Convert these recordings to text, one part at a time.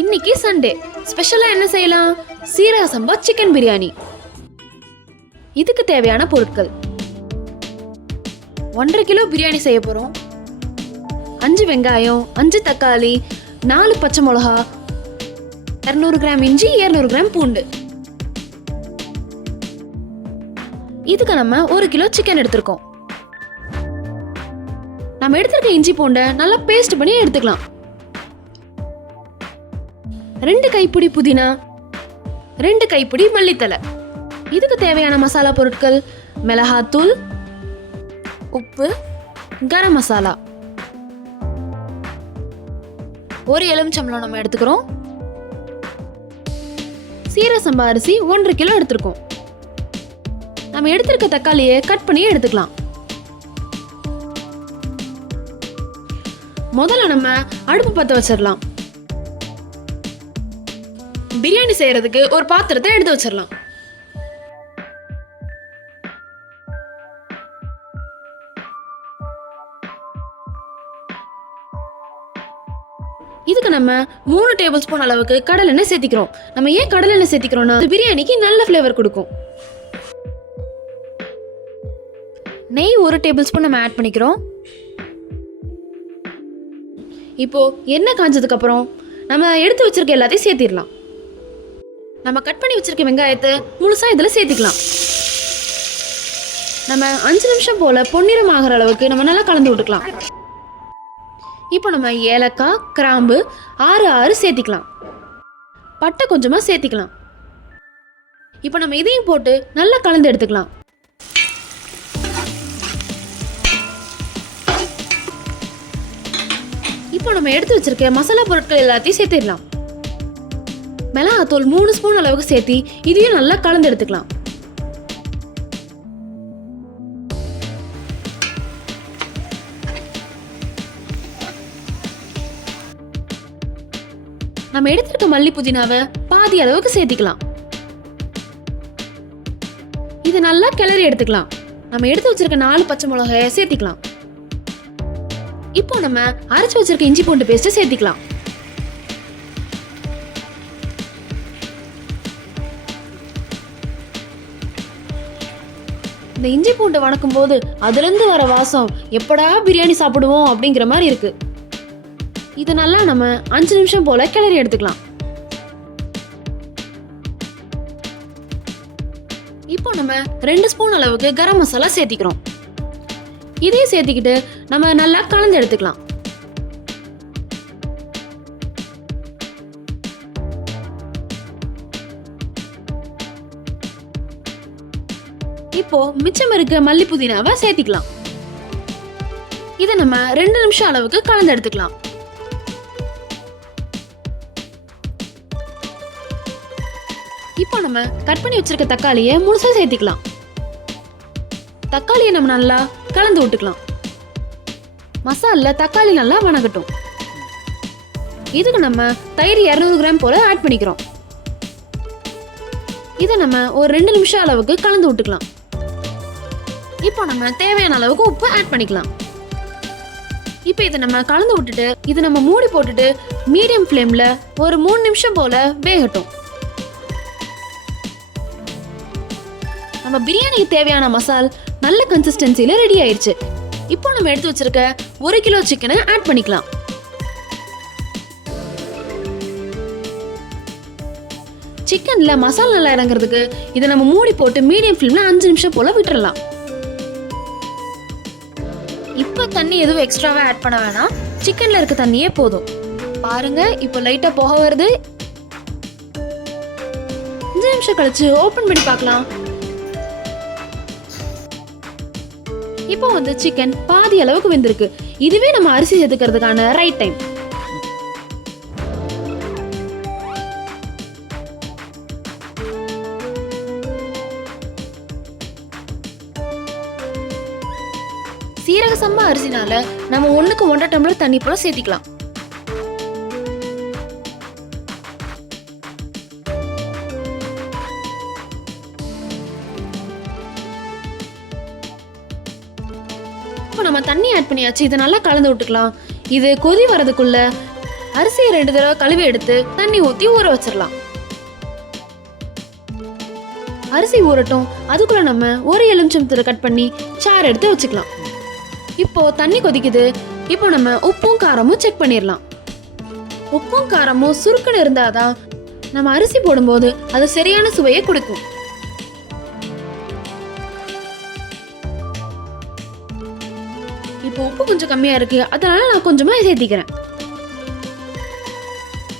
இன்னைக்கு சண்டே ஸ்பெஷலா என்ன செய்யலாம்? சீரக சம்பா சிக்கன் பிரியாணி. இதுக்கு தேவையான பொருட்கள்: 1.5 கிலோ பிரியாணி செய்ய போறோம். 5 வெங்காயம், 5 தக்காளி, 4 பச்சை மிளகா, 200 கிராம் இஞ்சி, 200 கிராம் பூண்டு. இதுக்கு நம்ம 1 கிலோ சிக்கன் எடுத்திருக்கோம். நம்ம எடுத்திருக்க இஞ்சி பூண்டை நல்லா பேஸ்ட் பண்ணி எடுத்துக்கலாம். 2 கைப்பிடி புதினா, 2 கைப்பிடி மல்லித்தலை. இதுக்கு தேவையான மசாலா பொருட்கள்: மிளகாத்தூள், உப்பு, கரம் மசாலா. 1 எலுமிச்சம்பழம் நம்ம எடுத்துக்கிறோம். சீரக சம்பா அரிசி 1.5 கிலோ எடுத்திருக்கோம். நம்ம எடுத்திருக்க தக்காளியை கட் பண்ணி எடுத்துக்கலாம். முதல்ல நம்ம அடுப்பு பற்ற வச்சிடலாம். பிரியாணி செய்யறதுக்கு ஒரு பாத்திரத்தை எடுத்து வச்சிடலாம். இதுக்கு நம்ம 3 டேபிள் ஸ்பூன் அளவுக்கு கடலெண்ணெய் சேர்த்திக்கிறோம். நம்ம ஏன் கடலெண்ணெய் சேர்த்திக்கிறோம்னா பிரியாணிக்கு நல்ல ஃப்ளேவர் கொடுக்கும். நெய் 1 டேபிள் ஸ்பூன் நம்ம ஆட் பண்ணிக்கிறோம். இப்போ எண்ணெய் காஞ்சதுக்கு அப்புறம் நம்ம எடுத்து வச்சிருக்க எல்லாத்தையும் சேர்த்திடலாம். நம்ம கட் பண்ணி வச்சிருக்க வெங்காயத்தை முழுசா இதுல சேர்த்துக்கலாம். நம்ம 5 நிமிஷம் போல பொன்னிறம் ஆகிற அளவுக்கு நம்ம நல்லா கலந்து விட்டுக்கலாம். இப்போ நம்ம ஏலக்காய், கிராம்பு 6 சேர்த்திக்கலாம். பட்டை கொஞ்சமா சேர்த்திக்கலாம். இப்போ நம்ம இதையும் போட்டு நல்லா கலந்து எடுத்துக்கலாம். இப்போ நம்ம எடுத்து வச்சிருக்க மசாலா பொருட்கள் எல்லாத்தையும் சேர்த்திடலாம். மிளகாத்தூள் 3 ஸ்பூன் அளவுக்கு சேர்த்தி இதையும் நல்லா கலந்து எடுத்துக்கலாம். நம்ம எடுத்திருக்க மல்லி புதினாவை பாதி அளவுக்கு சேர்த்திக்கலாம். இது நல்லா கிளறி எடுத்துக்கலாம். நம்ம எடுத்து வச்சிருக்க 4 பச்சை மிளகாயை சேர்த்திக்கலாம். இப்போ நம்ம அரைச்சு வச்சிருக்க இஞ்சி பூண்டு பேஸ்ட் சேர்த்திக்கலாம். இந்த இஞ்சி பூண்டை வணக்கும் போது அதுல இருந்து வர வாசம் எப்படா பிரியாணி சாப்பிடுவோம் அப்படிங்கிற மாதிரி இருக்கு. இது நல்லா நம்ம 5 நிமிஷம் போல கிளறி எடுத்துக்கலாம். இப்போ நம்ம 2 ஸ்பூன் அளவுக்கு கரம் மசாலா சேர்த்திக்கிறோம். இதையும் சேர்த்திக்கிட்டு நம்ம நல்லா கலந்து எடுத்துக்கலாம். இப்போ மிச்சம் இருக்க மல்லி புதினாவை சேர்த்திக்கலாம். இதை நம்ம 2 நிமிஷம் அளவுக்கு கலந்து எடுத்துக்கலாம். இப்போ நம்ம கட் பண்ணி வச்சிருக்க தக்காளியை முழுசா சேர்த்திக்கலாம். தக்காளியை நம்ம நல்லா கலந்து விட்டுக்கலாம். மசாலா தக்காளி நல்லா வணங்கட்டும். இதுக்கு நம்ம தயிர் 200 கிராம் போல ஆட் பண்ணிக்கிறோம். இதை நம்ம ஒரு 2 நிமிஷம் அளவுக்கு கலந்து விட்டுக்கலாம். இப்போ நம்ம தேவையான அளவுக்கு உப்பு ஆட் பண்ணிக்கலாம். இப்போ இதை நம்ம கலந்து விட்டுட்டு இதை நம்ம மூடி போட்டுட்டு மீடியம் ஃப்ளேம்ல ஒரு 3 நிமிஷம் போல வேகட்டும். நம்ம பிரியாணிக்கு தேவையான மசால் நல்ல கன்சிஸ்டன்சில ரெடி ஆயிடுச்சு. இப்போ நம்ம எடுத்து வச்சிருக்க 1 கிலோ சிக்கனை ஆட் பண்ணிக்கலாம். சிக்கன்ல மசாலா நல்லா இறங்குறதுக்கு இதை நம்ம மூடி போட்டு மீடியம் ஃப்ளேம்ல 5 நிமிஷம் போல விட்டுறலாம். இப்போ தண்ணி எதுவும் எக்ஸ்ட்ராவா ஆட் பண்ண வேணாம். சிக்கன்ல இருக்க தண்ணியே போதும். பாருங்க, இப்போ லைட்டா புகை வருது. 5 நிமிஷம் கழிச்சு ஓபன் பண்ணி பார்க்கலாம். இப்போ வந்து சிக்கன் பாதி அளவுக்கு வெந்திருக்கு. இதுவே நம்ம அரிசி சேர்த்துக்கிறதுக்கான ரைட் டைம். சீரக சம்பா அரிசினால நம்ம 1க்கு 1.5 டம்ளர் தண்ணி போல சேர்த்திக்கலாம். இப்போ நம்ம தண்ணி ஆட் பண்ணியாச்சு. இதை நல்லா கலந்து விட்டுக்கலாம். இது கொதி வரதுக்குள்ள அரிசியை 2 தடவை கழுவி எடுத்து தண்ணி ஊத்தி ஊற வச்சிடலாம். அரிசி ஊறட்டும். அதுக்குள்ள நம்ம ஒரு எலுமிச்சம்பழத்தை கட் பண்ணி சாறு எடுத்து வச்சுக்கலாம். இப்போ தண்ணி கொதிக்குது. இப்போ நம்ம உப்பும் காரமும் செக் பண்ணிடலாம். உப்பும் காரமும் சுருக்குன்னு இருந்தாதான் நம்ம அரிசி போடும்போது அது சரியான சுவையை கொடுக்கும். இப்போ உப்பு கொஞ்சம் கம்மியா இருக்கு, அதனால நான் கொஞ்சமா சேர்த்திக்கிறேன்.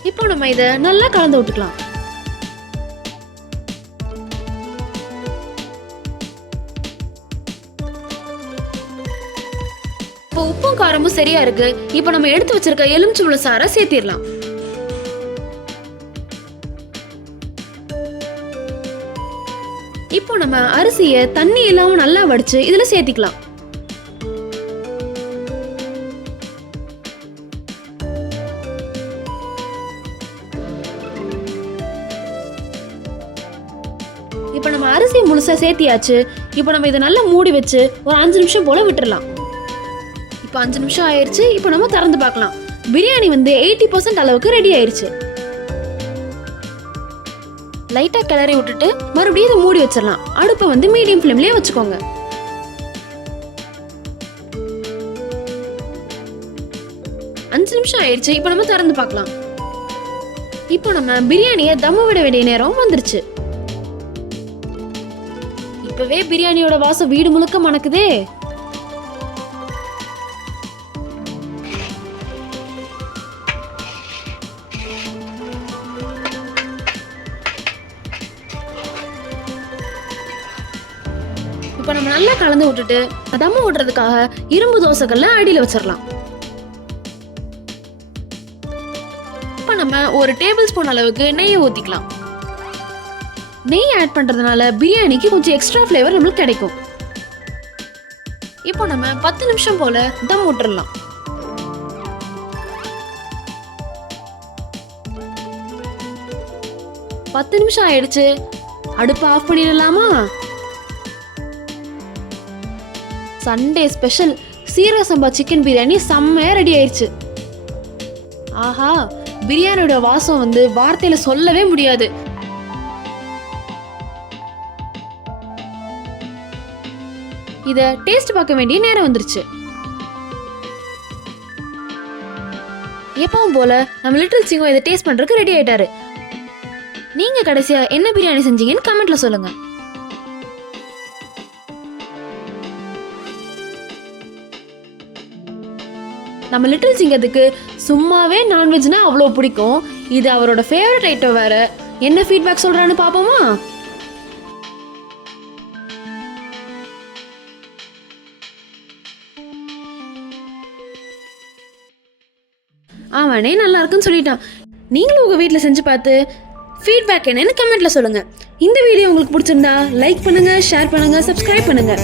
இப்போ நம்ம இதை நல்லா கலந்து விட்டுக்கலாம். இப்போ உப்பும் காரமும் சரியா இருக்கு. இப்போ நம்ம எடுத்து வச்சிருக்க எலுமிச்சம்பழ சாறை சேர்த்திடலாம். இப்போ நம்ம அரிசியை தண்ணி இல்லாம நல்லா வடிச்சு இதுல சேர்த்திக்கலாம். இப்போ நம்ம அரிசியை முழுசா சேர்த்தியாச்சு. இப்போ நம்ம இதை நல்லா மூடி வச்சு ஒரு 5 நிமிஷம் போல விட்டுறலாம். இப்போ 5 நிமிஷம் ஆயிடுச்சு. இப்போ நம்ம திறந்து பார்க்கலாம். பிரியாணி 80% அளவுக்கு ரெடி ஆயிடுச்சு. லைட்டா கிளறி விட்டுட்டு மறுபடியும் இதை மூடி வச்சிடலாம். அடுப்பை மீடியம் ஃப்ளேம்லயே வச்சுக்கோங்க. அஞ்சு நிமிஷம் ஆயிடுச்சு. இப்போ நம்ம திறந்து பார்க்கலாம். இப்போ நம்ம பிரியாணியை தம்ம விட வேண்டிய நேரம் வந்துருச்சு. இப்பவே பிரியாணியோட வாசம் வீடு முழுக்க மணக்குதே. இப்போ நம்ம நல்லா கலந்து விட்டுட்டு தம்ம விடுறதுக்காக இரும்பு தோசைகள்ல அடியில வச்சிடலாம். இப்போ நம்ம ஒரு டேபிள் ஸ்பூன் அளவுக்கு நெய் ஊத்திக்கலாம். நெய் ஆட் பண்றதுனால பிரியாணிக்கு கொஞ்சம் எக்ஸ்ட்ரா ஃப்ளேவர் நம்மளுக்கு கிடைக்கும். இப்போ நம்ம 10 நிமிஷம் போல தம் விட்டுறலாம். பத்து நிமிஷம் ஆயிடுச்சு. அடுப்பை ஆஃப் பண்ணிடலாமா? சண்டே ஸ்பெஷல் சீரக சம்பா சிக்கன் பிரியாணி செம்மையா ரெடி ஆயிடுச்சு. ஆஹா, பிரியாணியோட வாசம் வார்த்தையில சொல்லவே முடியாது. இத டேஸ்ட் பார்க்க வேண்டிய நேரம் வந்துருச்சு. எப்பவும் போல நம்ம லிட்டில் சிங்கம் இதை டேஸ்ட் பண்றதுக்கு ரெடி ஆயிட்டாரு. நீங்க கடைசியா என்ன பிரியாணி செஞ்சீங்கன்னு கமெண்ட்ல சொல்லுங்க. நம்ம லிட்டில் சிங்கத்துக்கு சும்மாவே நான்வெஜ்னா அவ்வளோ பிடிக்கும். இது அவரோட ஃபேவரட் ஐட்டம் வேற. என்ன ஃபீட்பேக் சொல்றான்னு பாப்போமா? அவனே நல்லா இருக்குன்னு சொல்லிட்டான். நீங்களும் உங்க வீட்டில் செஞ்சு பார்த்து ஃபீட்பேக் என்னன்னு கமெண்ட்ல சொல்லுங்க. இந்த வீடியோ உங்களுக்கு பிடிச்சிருந்தா லைக் பண்ணுங்க, ஷேர் பண்ணுங்க, சப்ஸ்கிரைப் பண்ணுங்க.